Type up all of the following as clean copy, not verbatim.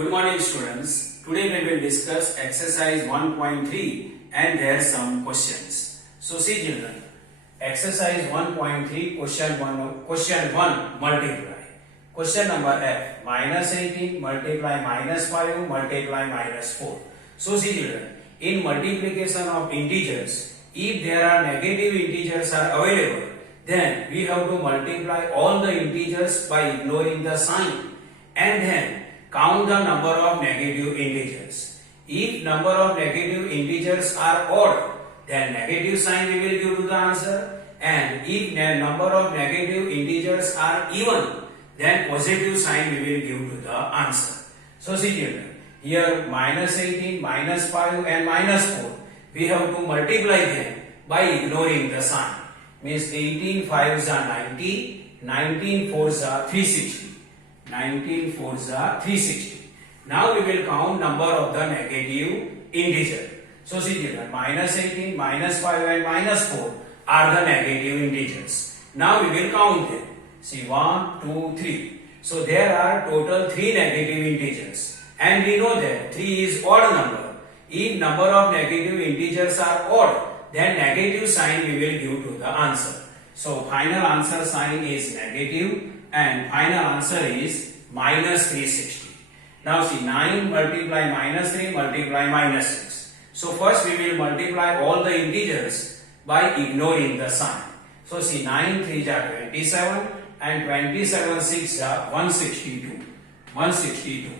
Good morning students. Today we will discuss exercise 1.3 and there are some questions. So see children, exercise 1.3 question 1 multiply. Question number F, minus 18 multiply minus 5 multiply minus 4. So see children, in multiplication of integers, if there are negative integers are available, then we have to multiply all the integers by ignoring the sign and then count the number of negative integers. If number of negative integers are odd, then negative sign we will give to the answer, and if the number of negative integers are even, then positive sign we will give to the answer. So see children, here minus 18, minus 5 and minus 4, we have to multiply them by ignoring the sign. Means 18 5s are 90, 19 4s are 360. 19 4s are 360. Now we will count number of the negative integer. So see children, minus 18, minus 5 and minus 4 are the negative integers. Now we will count them. See 1, 2, 3. So there are total 3 negative integers. And we know that 3 is odd number. If number of negative integers are odd, then negative sign we will give to the answer. So final answer sign is negative and final answer is minus 360. Now see 9 multiply minus 3 multiply minus 6. So first we will multiply all the integers by ignoring the sign. So see 9 3s are 27 and 27 6 are 162. 162.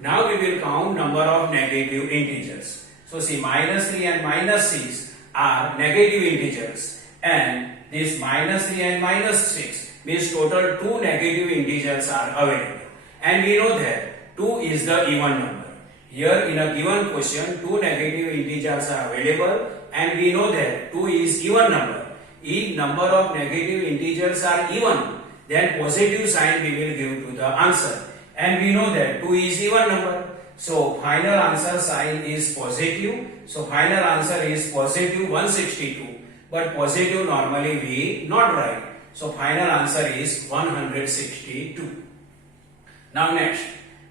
Now we will count number of negative integers. So see minus 3 and minus 6 are negative integers and this minus 3 and minus 6 means total 2 negative integers are available. And we know that 2 is the even number. Here in a given question 2 negative integers are available and we know that 2 is even number. If number of negative integers are even, then positive sign we will give to the answer. And we know that 2 is even number. So final answer sign is positive. So final answer is positive 162. But positive normally we not write. So final answer is 162. Now next,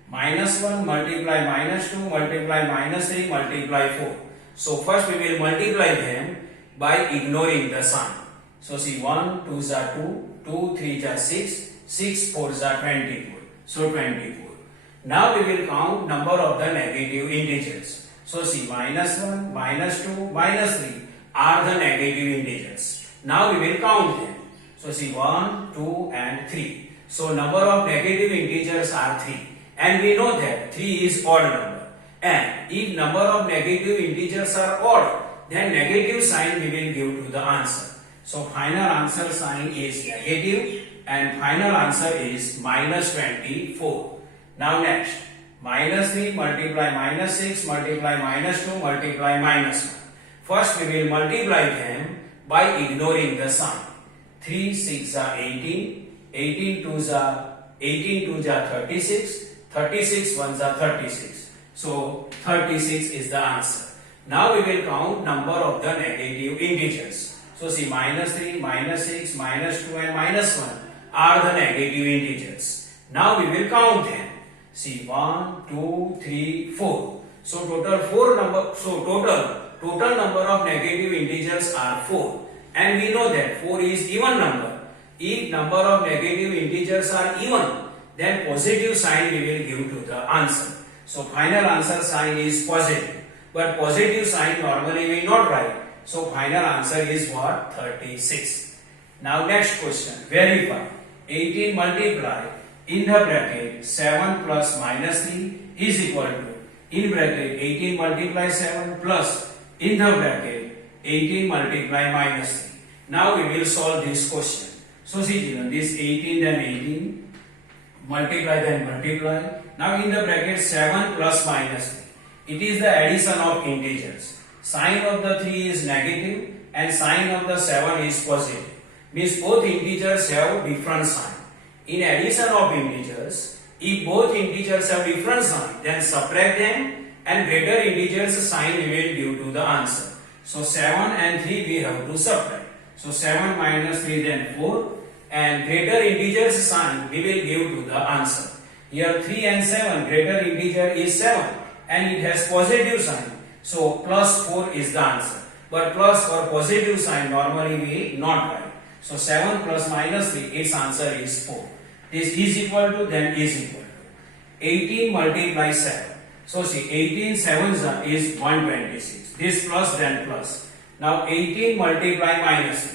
minus 1 multiply minus 2 multiply minus 3 multiply 4. So first we will multiply them by ignoring the sign. So see 1 2s are 2, 2 3s are 6, 6 4s are 24. So 24. Now we will count number of the negative integers. So see minus 1, minus 2, minus 3 are the negative integers. Now we will count them. So see 1, 2 and 3. So number of negative integers are 3. And we know that 3 is odd number. And if number of negative integers are odd, then negative sign we will give to the answer. So final answer sign is negative and final answer is minus 24. Now next, minus 3 multiply minus 6 multiply minus 2 multiply minus 1. First we will multiply them by ignoring the sign. 3 6 are 18, 18 2s are 36, 36 1s are 36. So 36 is the answer. Now we will count number of the negative integers. So see minus 3, minus 6, minus 2 and minus 1 are the negative integers. Now we will count them. See 1, 2, 3, 4. So total number of negative integers are 4. And we know that 4 is even number. If number of negative integers are even, then positive sign we will give to the answer. So final answer sign is positive. But positive sign normally we not write. So final answer is what? 36. Now next question. Verify. 18 multiply in the bracket 7 plus minus 3 is equal to in bracket 18 multiply 7 plus in the bracket 18 multiply minus 3. Now we will solve this question. So see children, this 18 then 18 multiply then multiply. Now in the bracket 7 plus minus 3. It is the addition of integers. Sign of the 3 is negative and sign of the 7 is positive. Means both integers have different sign. In addition of integers, if both integers have different sign, then subtract them and greater integers sign we will give to the answer. So 7 and 3 we have to subtract. So 7 minus 3 then 4 and greater integers sign we will give to the answer. Here 3 and 7, greater integer is 7 and it has positive sign. So plus 4 is the answer. But plus or positive sign normally we not write. So 7 plus minus 3, its answer is 4. This is equal to, then is equal to 18 multiply 7. So see, 18 sevens is 126. This plus, then plus. Now 18 multiply minus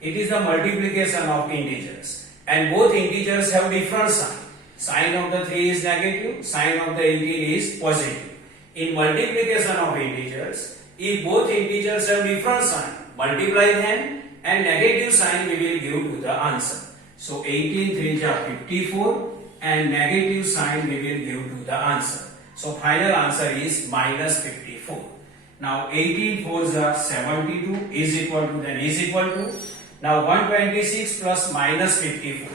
3. It is the multiplication of integers. And both integers have different sign. Sign of the 3 is negative, sign of the 18 is positive. In multiplication of integers, if both integers have different sign, multiply them and negative sign we will give to the answer. So 18 3 is 54 and negative sign we will give to the answer. So final answer is minus 54. Now 18 4s are 72 is equal to, then is equal to. Now 126 plus minus 54.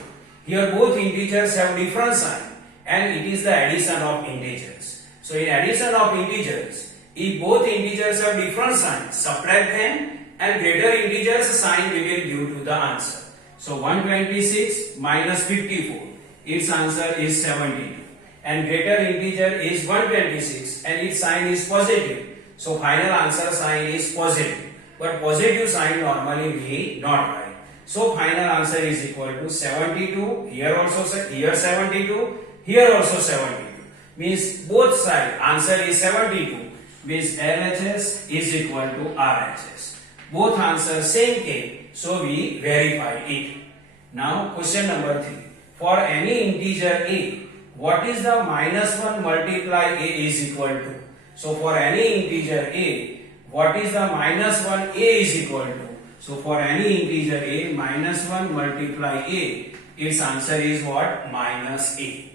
Here both integers have different sign and it is the addition of integers. So in addition of integers, if both integers have different sign, subtract them and greater integers sign we will give to the answer. So 126 minus 54, its answer is 72. And greater integer is 126 and its sign is positive. So final answer sign is positive. But positive sign normally we not write. So final answer is equal to 72. Here also here 72. Here also 72. Means both side answer is 72. Means LHS is equal to RHS. Both answers same came. So we verify it. Now question number 3. For any integer a, what is the minus 1 multiply a is equal to? So for any integer a, what is the minus 1 a is equal to? So for any integer a, minus 1 multiply a, its answer is what? Minus a.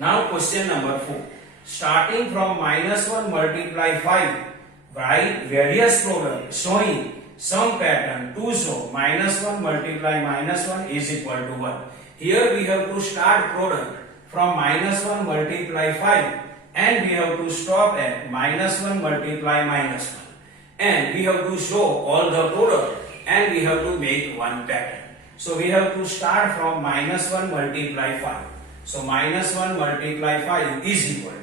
Now question number 4. Starting from minus 1 multiply 5, write various products showing some pattern to show minus 1 multiply minus 1 is equal to 1. Here we have to start product from minus 1 multiply 5 and we have to stop at minus 1 multiply minus 1. And we have to show all the product and we have to make one pattern. So we have to start from minus 1 multiply 5. So minus 1 multiply 5 is equal to.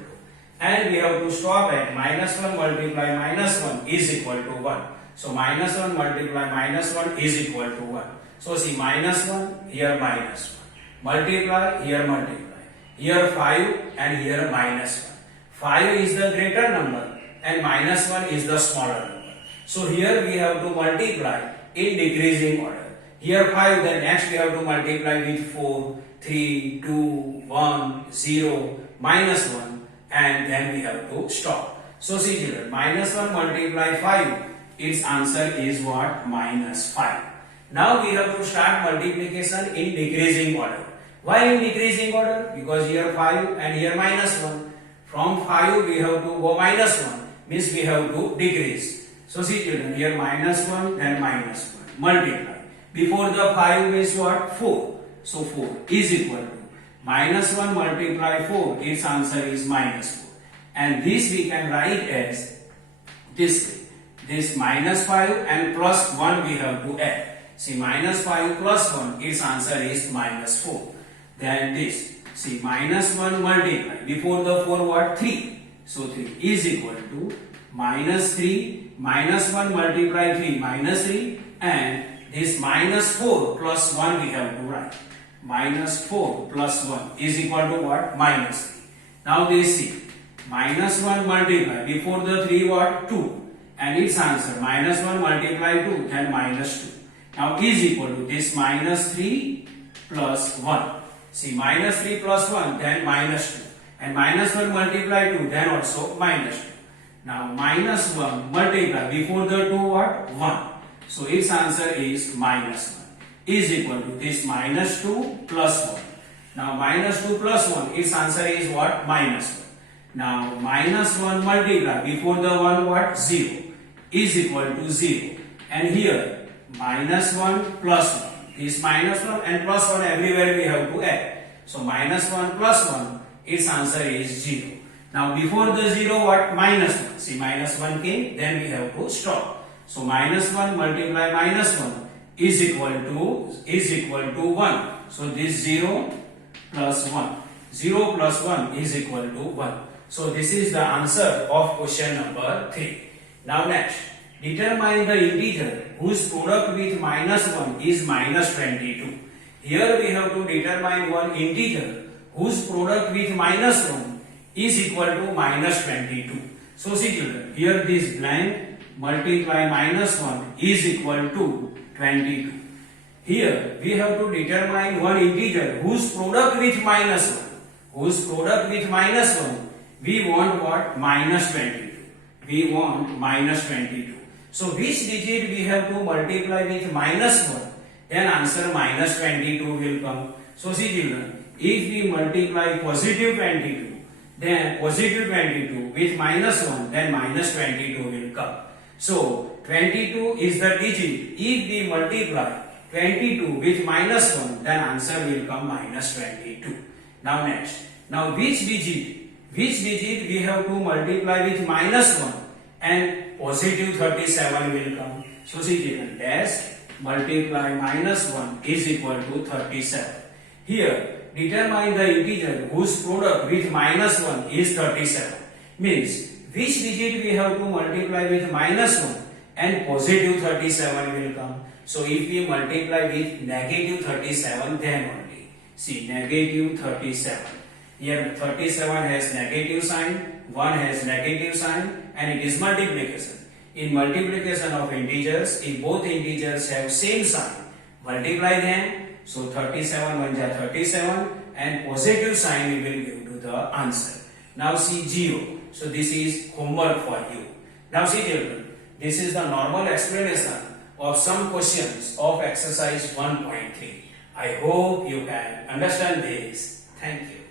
And we have to stop at minus 1 multiply minus 1 is equal to 1. So minus 1 multiply minus 1 is equal to 1. So see minus 1, here minus 1. Multiply, here multiply. Here 5 and here minus 1. 5 is the greater number and minus 1 is the smaller number. So here we have to multiply in decreasing order. Here 5, then next we have to multiply with 4, 3, 2, 1, 0, minus 1 and then we have to stop. So see children, minus 1 multiply 5, its answer is what? Minus 5. Now we have to start multiplication in decreasing order. Why in decreasing order? Because here 5 and here minus 1. From 5 we have to go minus 1, means we have to decrease. So see children, here minus 1 and minus 1. Multiply. Before the 5 is what? 4. So 4 is equal to minus 1 multiply 4, its answer is minus 4. And this we can write as this way. This minus 5 and plus 1 we have to add. See minus 5 plus 1, its answer is minus 4. Then this, see minus 1 multiply, before the 4 what? 3. So 3 is equal to minus 3, minus 1 multiply 3, minus 3 and this minus 4 plus 1 we have to write. Minus 4 plus 1 is equal to what? Minus 3. Now this see, minus 1 multiply, before the 3 what? 2. And its answer, minus 1 multiply 2, then minus 2. Now is equal to this minus 3 plus 1. See minus 3 plus 1, then minus 2. And minus 1 multiply 2, then also minus 2. Now minus 1 multiply, before the 2 what? 1. So its answer is minus 1. Is equal to this minus 2 plus 1. Now minus 2 plus 1, its answer is what? Minus 1. Now minus 1 multiply, before the 1 what? 0. Is equal to 0. And here minus 1 plus 1. This minus 1 and plus 1 everywhere we have to add. So minus 1 plus 1, its answer is 0. Now before the 0 what? Minus 1. See minus 1 came, then we have to stop. So minus 1 multiply minus 1 is equal to 1. So this 0 plus 1. 0 plus 1 is equal to 1. So this is the answer of question number 3. Now next, determine the integer whose product with minus 1 is minus 22. Here we have to determine one integer whose product with minus 1 is equal to minus 22. So see children, here this blank multiply minus 1 is equal to 22. Here we have to determine one integer whose product with minus 1. Whose product with minus 1, we want what? Minus 22. We want minus 22. So which digit we have to multiply with minus 1? Then answer minus 22 will come. So see children, if we multiply positive 22, then positive 22 with minus 1, then minus 22 will come. So 22 is the digit. If we multiply 22 with minus 1, then answer will come minus 22. Now next, now which digit we have to multiply with minus 1 and positive 37 will come. So see children, dash multiply minus 1 is equal to 37. Here determine the integer whose product with minus 1 is 37. Means which digit we have to multiply with minus 1 and positive 37 will come. So if we multiply with negative 37, then only. See, negative 37. Here 37 has negative sign, 1 has negative sign, and it is multiplication. In multiplication of integers, if both integers have same sign, multiply them. So 37 1 ja 37, and positive sign we will give to the answer. Now see 0. So this is homework for you. Now see children, this is the normal explanation of some questions of exercise 1.3. I hope you can understand this. Thank you.